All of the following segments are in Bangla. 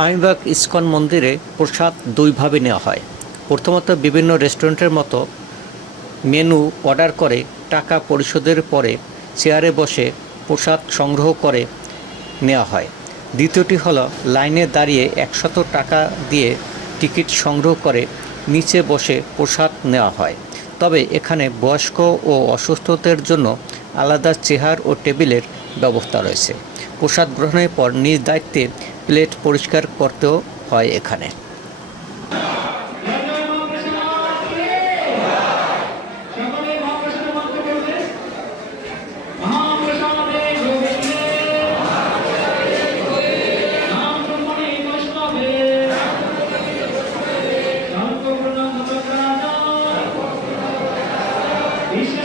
স্বামীবাগ ইস্কন মন্দিরে প্রসাদ দুইভাবে নেওয়া হয়। প্রথমত বিভিন্ন রেস্টুরেন্টের মতো মেনু অর্ডার করে, টাকা পরিশোধের পরে চেয়ারে বসে প্রসাদ সংগ্রহ করে নেওয়া হয়। দ্বিতীয়টি হলো, লাইনে দাঁড়িয়ে একশত টাকা দিয়ে টিকিট সংগ্রহ করে নিচে বসে প্রসাদ নেওয়া হয়। তবে এখানে বয়স্ক ও অসুস্থদের জন্য আলাদা চেয়ার ও টেবিলের ব্যবস্থা রয়েছে। প্রসাদ গ্রহণের পর নিজ দায়িত্বে প্লেট পরিষ্কার করতেও হয় এখানে। Krishna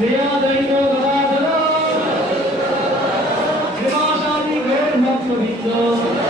Thank you.